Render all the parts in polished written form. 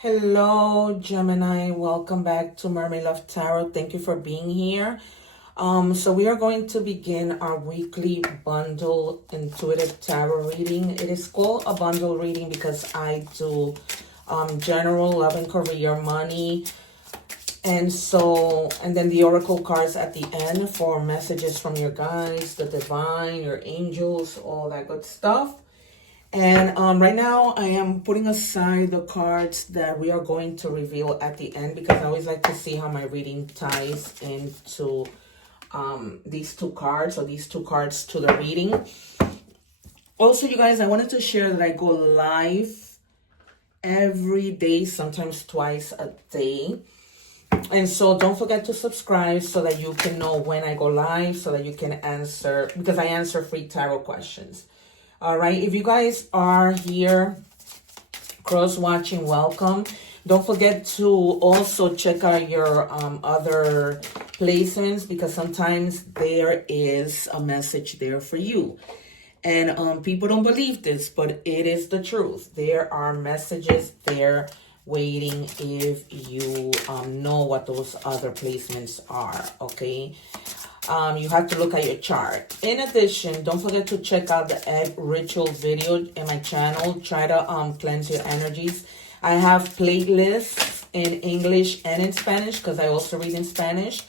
Hello, Gemini. Welcome back to Mermaid Love Tarot. Thank you for being here. So we are going to begin our weekly bundle intuitive tarot reading. It is called a bundle reading because I do general love and career, money, and then the oracle cards at the end for messages from your guides, the divine, your angels, all that good stuff. And right now I am putting aside the cards that we are going to reveal at the end because I always like to see how my reading ties into these two cards, or these two cards to the reading. Also, you guys, I wanted to share that I go live every day, sometimes twice a day. And so don't forget to subscribe so that you can know when I go live, so that you can answer, because I answer free tarot questions. All right, if you guys are here cross-watching, welcome. Don't forget to also check out your other placements, because sometimes there is a message there for you. And people don't believe this, but it is the truth. There are messages there waiting if you know what those other placements are, okay? You have to look at your chart. In addition, don't forget to check out the egg ritual video in my channel. Try to cleanse your energies. I have playlists in English and in Spanish because I also read in Spanish.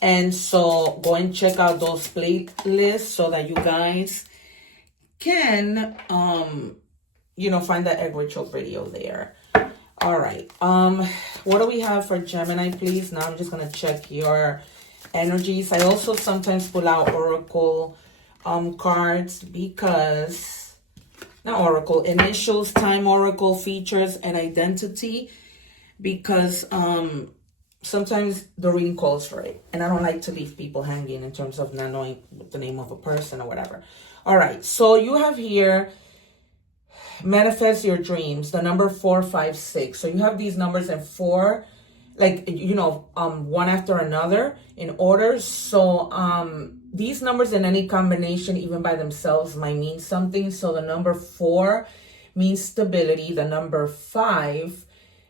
And so go and check out those playlists so that you guys can, find the egg ritual video there. All right. What do we have for Gemini, please? Now I'm just going to check your energies. I also sometimes pull out oracle cards because, not oracle, initials, time oracle, features, and identity, because sometimes the reading calls for it, and I don't like to leave people hanging in terms of not knowing the name of a person or whatever. All right, so you have here manifest your dreams, the number 4, 5, 6. So you have these numbers in 4, like, one after another in order. So these numbers in any combination, even by themselves, might mean something. So the number 4 means stability, the number 5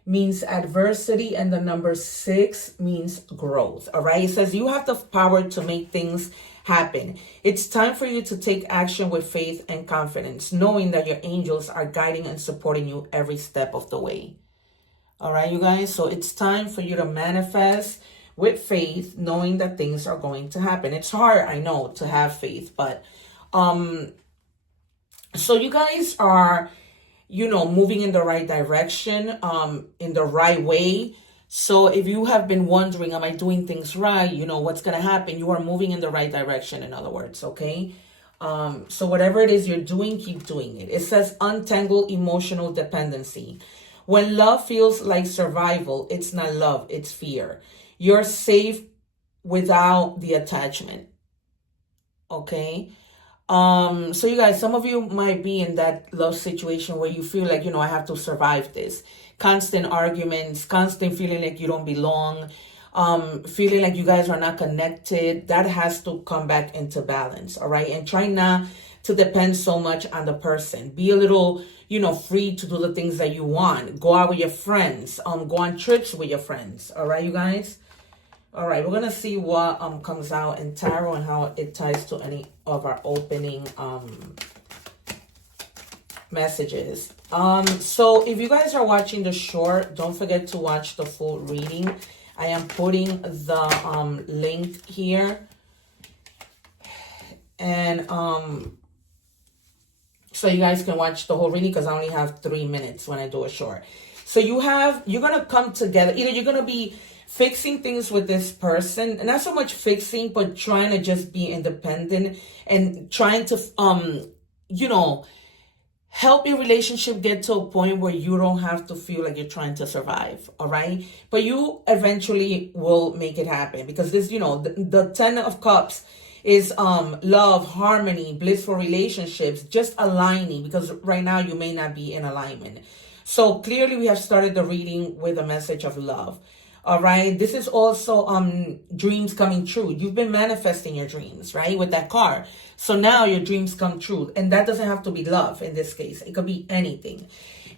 means adversity, and the number 6 means growth. All right, it says you have the power to make things happen. It's time for you to take action with faith and confidence, knowing that your angels are guiding and supporting you every step of the way. All right, you guys, so it's time for you to manifest with faith, knowing that things are going to happen. It's hard, I know, to have faith, but so you guys are, moving in the right direction, in the right way. So if you have been wondering, am I doing things right? What's going to happen? You are moving in the right direction, in other words, okay? So whatever it is you're doing, keep doing it. It says untangle emotional dependency. When love feels like survival, it's not love, it's fear. You're safe without the attachment. Okay? So you guys, some of you might be in that love situation where you feel like, I have to survive this. Constant arguments, constant feeling like you don't belong, feeling like you guys are not connected. That has to come back into balance, all right? And try not to depend so much on the person. Be a little, free to do the things that you want. Go out with your friends. Go on trips with your friends. All right, you guys? All right, we're going to see what comes out in tarot and how it ties to any of our opening messages. So if you guys are watching the short, don't forget to watch the full reading. I am putting the link here. And so you guys can watch the whole reading because I only have 3 minutes when I do a short. So you're going to come together. Either you're going to be fixing things with this person, and not so much fixing, but trying to just be independent and trying to, help your relationship get to a point where you don't have to feel like you're trying to survive, all right? But you eventually will make it happen because this, the 10 of Cups is love, harmony, blissful relationships, just aligning, because right now you may not be in alignment. So clearly we have started the reading with a message of love. All right. This is also dreams coming true. You've been manifesting your dreams, right? With that card. So now your dreams come true. And that doesn't have to be love in this case. It could be anything.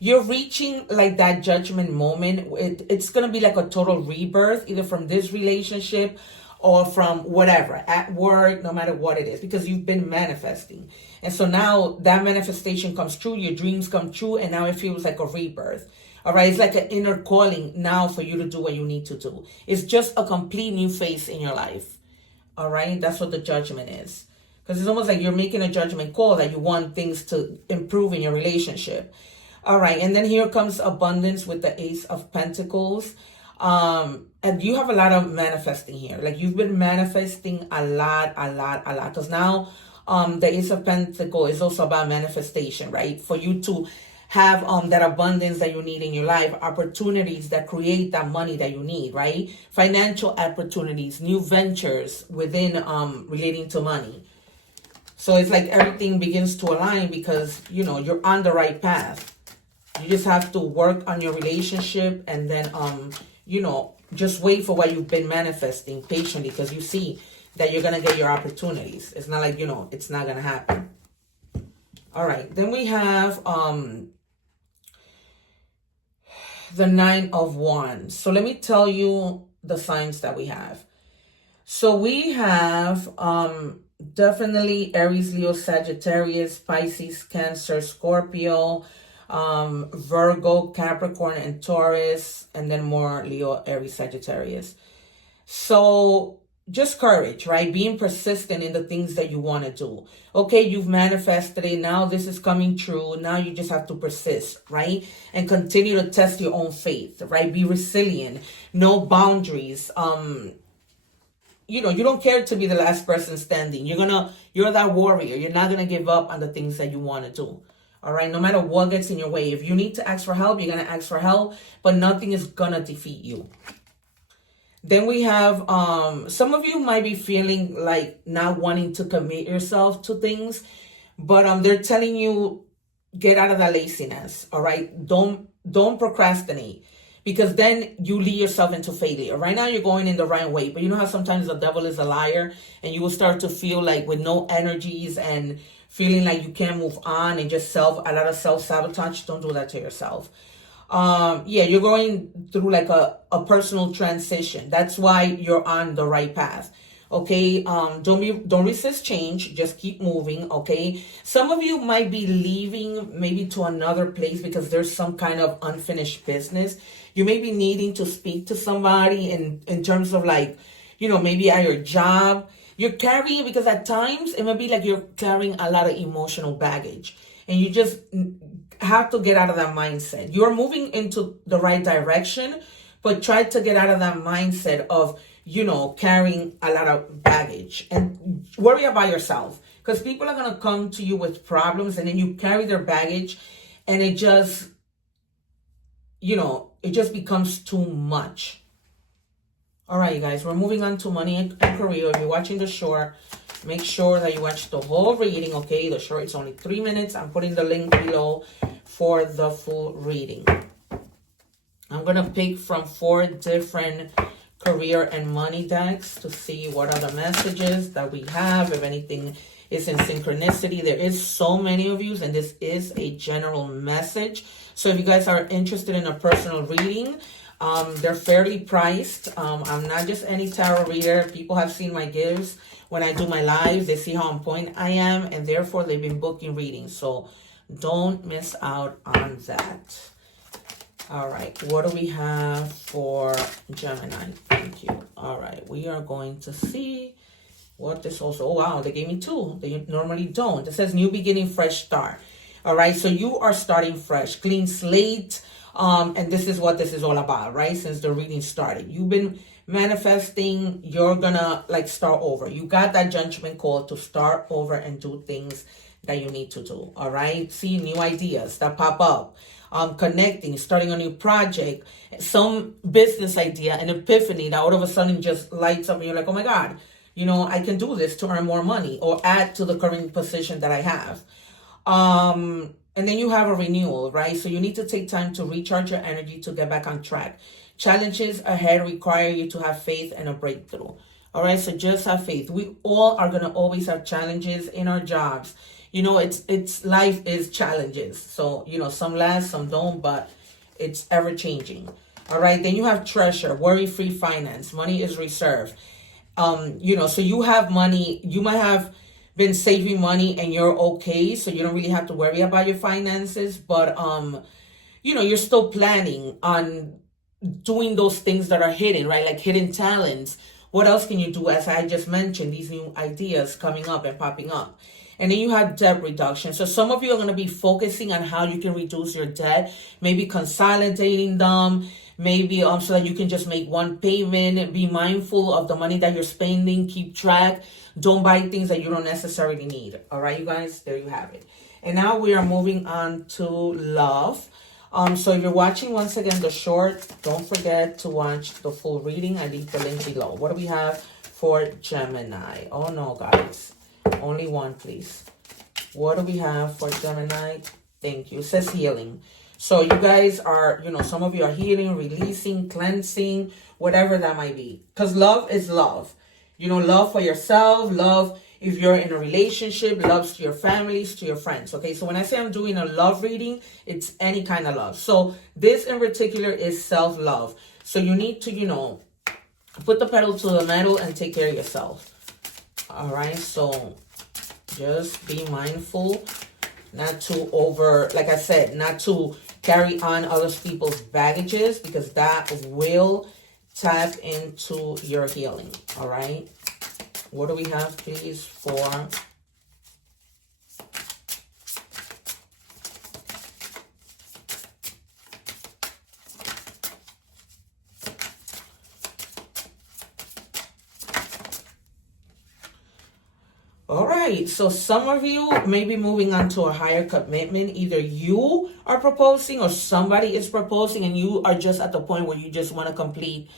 you're reaching like that judgment moment. It's going to be like a total rebirth, either from this relationship or from whatever, at work, no matter what it is, because you've been manifesting. And so now that manifestation comes true, your dreams come true, and now it feels like a rebirth. All right, it's like an inner calling now for you to do what you need to do. It's just a complete new phase in your life. All right, that's what the judgment is. Because it's almost like you're making a judgment call that you want things to improve in your relationship. All right, and then here comes abundance with the Ace of Pentacles. And you have a lot of manifesting here. Like you've been manifesting a lot. Because now the Ace of Pentacles is also about manifestation, right? For you to have that abundance that you need in your life, opportunities that create that money that you need, right? Financial opportunities, new ventures within relating to money. So it's like everything begins to align because, you know, you're on the right path. You just have to work on your relationship and then, you know, just wait for what you've been manifesting patiently because you see that you're going to get your opportunities. It's not like, you know, it's not going to happen. All right. Then we have the Nine of Wands. So let me tell you the signs that we have. So we have definitely Aries, Leo, Sagittarius, Pisces, Cancer, Scorpio, Virgo, Capricorn, and Taurus, and then more Leo, Aries, Sagittarius. So just courage, right? Being persistent in the things that you want to do. Okay, you've manifested it. Now this is coming true. Now you just have to persist, right? And continue to test your own faith, right? Be resilient. No boundaries. You know, you don't care to be the last person standing. You're that warrior. You're not going to give up on the things that you want to do. All right, no matter what gets in your way. If you need to ask for help, you're going to ask for help, but nothing is going to defeat you. Then we have, some of you might be feeling like not wanting to commit yourself to things, but they're telling you, get out of that laziness, all right? Don't procrastinate, because then you lead yourself into failure. Right now you're going in the right way, but you know how sometimes the devil is a liar, and you will start to feel like with no energies and feeling like you can't move on and just a lot of self-sabotage. Don't do that to yourself. Yeah, you're going through like a personal transition. That's why you're on the right path. Okay, don't resist change. Just keep moving. Okay, some of you might be leaving maybe to another place because there's some kind of unfinished business. You may be needing to speak to somebody in terms of like, you know, maybe at your job. You're carrying, because at times it might be like you're carrying a lot of emotional baggage, and you just have to get out of that mindset. You're moving into the right direction, but try to get out of that mindset of, you know, carrying a lot of baggage, and worry about yourself, because people are going to come to you with problems, and then you carry their baggage, and it just, you know, it just becomes too much. All right, you guys, we're moving on to money and career. If you're watching the short, make sure that you watch the whole reading, okay? The short is only 3 minutes. I'm putting the link below for the full reading. I'm going to pick from 4 different career and money decks to see what are the messages that we have, if anything is in synchronicity. There is so many of you, and this is a general message. So if you guys are interested in a personal reading, they're fairly priced. I'm not just any tarot reader. People have seen my gifts when I do my lives. They see how on point I am, and therefore they've been booking readings. So don't miss out on that. All right, what do we have for Gemini? Thank you. All right, we are going to see what this also. Oh, wow, they gave me 2. They normally don't. It says new beginning, fresh start. All right, so you are starting fresh, clean slate. And this is what this is all about, right? Since the reading started, you've been manifesting, you're gonna like start over. You got that judgment call to start over and do things that you need to do. All right, see new ideas that pop up, connecting, starting a new project, some business idea, an epiphany that all of a sudden just lights up, and you're like, oh my God, you know, I can do this to earn more money or add to the current position that I have. And then you have a renewal, right? So you need to take time to recharge your energy to get back on track. Challenges ahead require you to have faith and a breakthrough. All right, so just have faith. We all are going to always have challenges in our jobs, You know, it's life is challenges. So, you know, some last, some don't, but it's ever changing. All right. Then you have treasure, worry-free finance. Money is reserved. You know, so you have money. You might have been saving money and you're okay. So you don't really have to worry about your finances. But, you know, you're still planning on doing those things that are hidden, right? Like hidden talents. What else can you do? As I just mentioned, these new ideas coming up and popping up. And then you have debt reduction. So some of you are going to be focusing on how you can reduce your debt, maybe consolidating them, maybe so that you can just make one payment. Be mindful of the money that you're spending. Keep track. Don't buy things that you don't necessarily need. All right, you guys, there you have it. And now we are moving on to love. So if you're watching once again the short, don't forget to watch the full reading. I leave the link below. What do we have for Gemini? Oh no, guys. Only one, please. What do we have for Gemini? Thank you. It says healing. So you guys are, you know, some of you are healing, releasing, cleansing, whatever that might be. Because love is love. You know, love for yourself, love if you're in a relationship, love to your families, to your friends. Okay, so when I say I'm doing a love reading, it's any kind of love. So this in particular is self-love. So you need to, you know, put the pedal to the metal and take care of yourself. All right, so just be mindful not to like I said, not to carry on other people's baggages, because that will tap into your healing. All right, what do we have, please, for all right, so some of you may be moving on to a higher commitment. Either you are proposing or somebody is proposing, and you are just at the point where you just want to complete,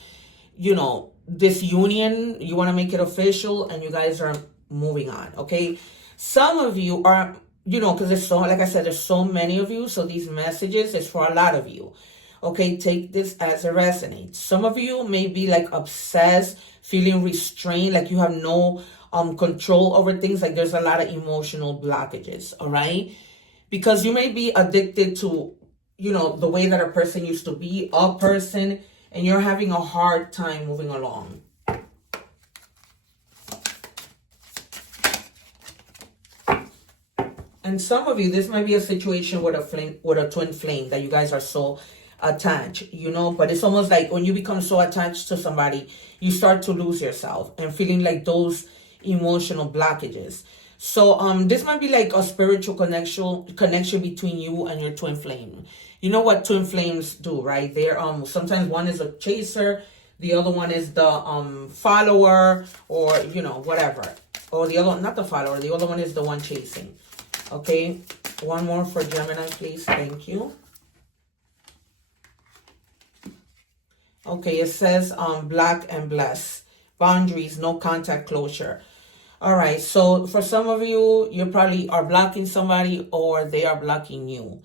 you know, this union. You want to make it official, and you guys are moving on, okay? Some of you are, you know, because there's so, like I said, there's so many of you, so these messages is for a lot of you. Okay, take this as it resonates. Some of you may be like obsessed, feeling restrained, like you have no control over things, like there's a lot of emotional blockages, all right? Because you may be addicted to, you know, the way that a person used to be, a person, and you're having a hard time moving along. And some of you, this might be a situation with a twin flame, that you guys are so attached, you know, but it's almost like when you become so attached to somebody, you start to lose yourself and feeling like those emotional blockages. So this might be like a spiritual connection between you and your twin flame. You know what twin flames do, right? They're sometimes one is a chaser, the other one is the follower, or you know, whatever. Or the other, not the follower, the other one is the one chasing. Okay, one more for Gemini, please. Thank you. Okay, it says black and blessed. Boundaries, no contact, closure. All right, so for some of you, you probably are blocking somebody or they are blocking you.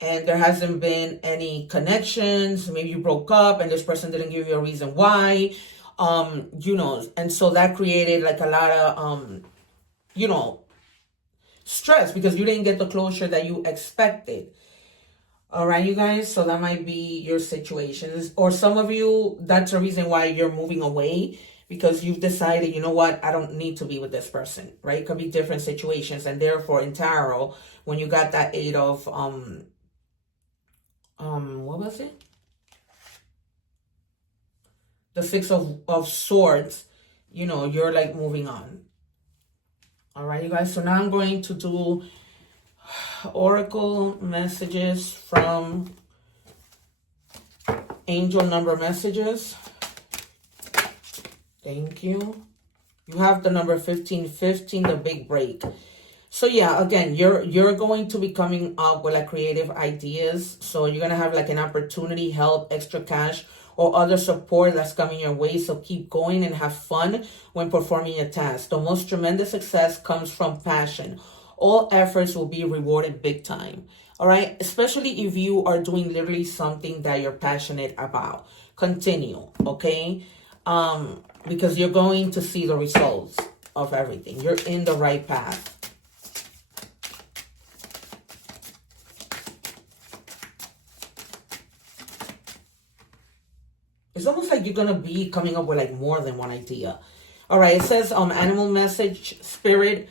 And there hasn't been any connections. Maybe you broke up and this person didn't give you a reason why. You know, and so that created like a lot of, you know, stress because you didn't get the closure that you expected. All right, you guys, so that might be your situations. Or some of you, that's the reason why you're moving away, because you've decided, you know what, I don't need to be with this person, right? It could be different situations. And therefore, in tarot, when you got that 8 of, what was it? The 6 of swords, you know, you're like moving on. All right, you guys, so now I'm going to do oracle messages from angel number messages. Thank you. You have the number 1515, the big break. So yeah, again, you're going to be coming up with like creative ideas. So you're gonna have like an opportunity, help, extra cash, or other support that's coming your way. So keep going and have fun when performing your task. The most tremendous success comes from passion. All efforts will be rewarded big time. All right, especially if you are doing literally something that you're passionate about. Continue, okay? Because you're going to see the results of everything. You're in the right path. It's almost like you're gonna be coming up with like more than one idea. All right, it says animal message, spirit.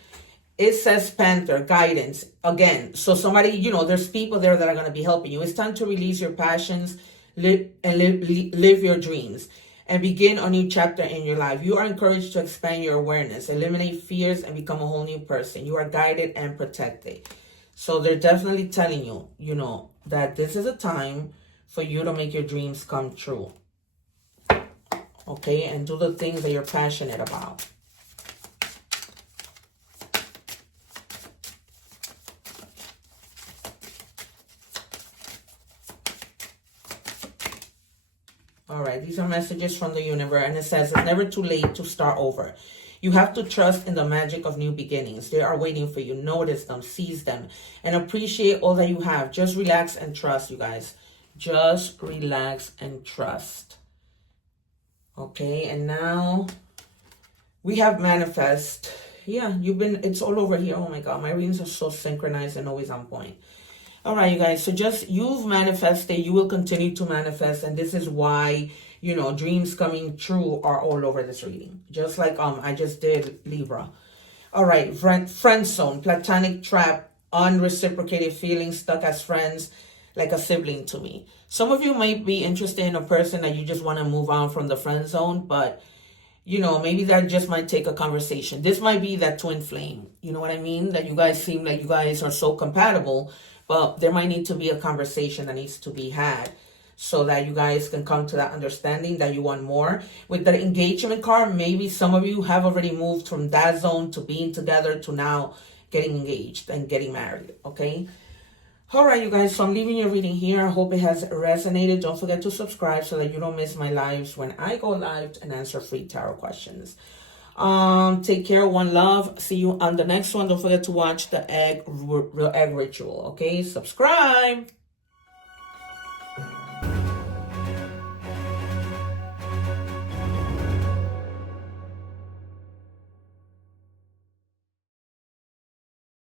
It says panther, guidance. Again, so somebody, you know, there's people there that are going to be helping you. It's time to release your passions, live your dreams, and begin a new chapter in your life. You are encouraged to expand your awareness, eliminate fears, and become a whole new person. You are guided and protected. So they're definitely telling you, you know, that this is a time for you to make your dreams come true. Okay, and do the things that you're passionate about. All right, these are messages from the universe, and it says it's never too late to start over. You have to trust in the magic of new beginnings. They are waiting for you. Notice them, seize them, and appreciate all that you have. Just relax and trust, you guys. Just relax and trust. Okay, and now we have manifest. Yeah, it's all over here. Oh my God, my readings are so synchronized and always on point. All right, you guys, so you've manifested, you will continue to manifest, and this is why, you know, dreams coming true are all over this reading. Just like I just did Libra. All right, friend zone, platonic trap, unreciprocated feelings, stuck as friends, like a sibling to me. Some of you might be interested in a person that you just want to move on from the friend zone, but, you know, maybe that just might take a conversation. This might be that twin flame, you know what I mean? That you guys seem like you guys are so compatible. Well, there might need to be a conversation that needs to be had so that you guys can come to that understanding that you want more. With the engagement card, maybe some of you have already moved from that zone to being together to now getting engaged and getting married, okay? All right, you guys, so I'm leaving your reading here. I hope it has resonated. Don't forget to subscribe so that you don't miss my lives when I go live and answer free tarot questions. Take care, one love. See you on the next one. Don't forget to watch the egg ritual. Okay, subscribe.